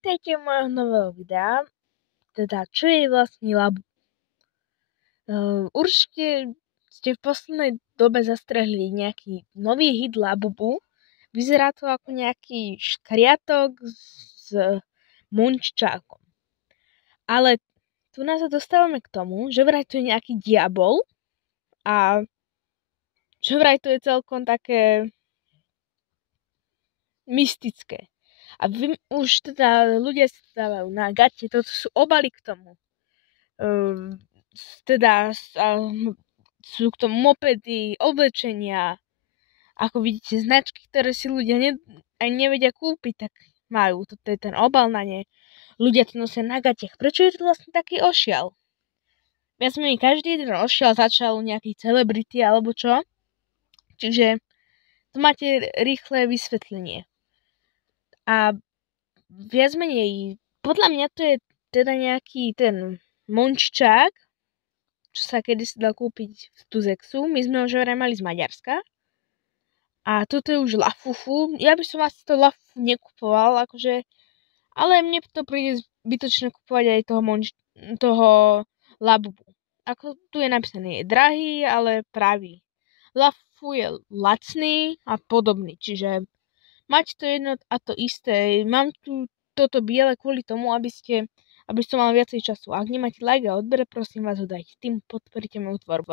Vítajte u mojho nového videa, teda čo je vlastne Labubu. Určite ste v poslednej dobe zastrehli nejaký nový hit Labubu. Vyzerá to ako nejaký škriatok s monččákom. Ale tu nás dostávame k tomu, že vraj to je nejaký diabol a že vraj to je celkom také mystické. A vy už teda ľudia si dávajú na gate, toto sú obaly k tomu. Teda sú k tomu mopedy, oblečenia, ako vidíte, značky, ktoré si ľudia aj nevedia kúpiť, tak majú. Toto je ten obal na ne. Ľudia to nosia na gatiach. Prečo je to vlastne taký ošial? Viac menej každý jeden ošial začal u nejakých celebrity alebo čo. Čiže tu máte rýchle vysvetlenie. A viac menej, podľa mňa to je teda nejaký ten monččák, čo sa kedysi dal kúpiť v Tuzexu. My sme ho že vraj mali z Maďarska. A toto je už Lafufu. Ja by som asi to Lafufu nekupoval, akože, ale mne to príde zbytočné kupovať aj toho Labubu. Ako tu je napísané, je drahý, ale pravý. Lafufu je lacný a podobný, čiže mať to jedno a to isté. Mám tu toto biele kvôli tomu, aby som mal viacej času. Ak nemáte like a odber, prosím vás ho dajte. Tým podporíte moju tvorbu.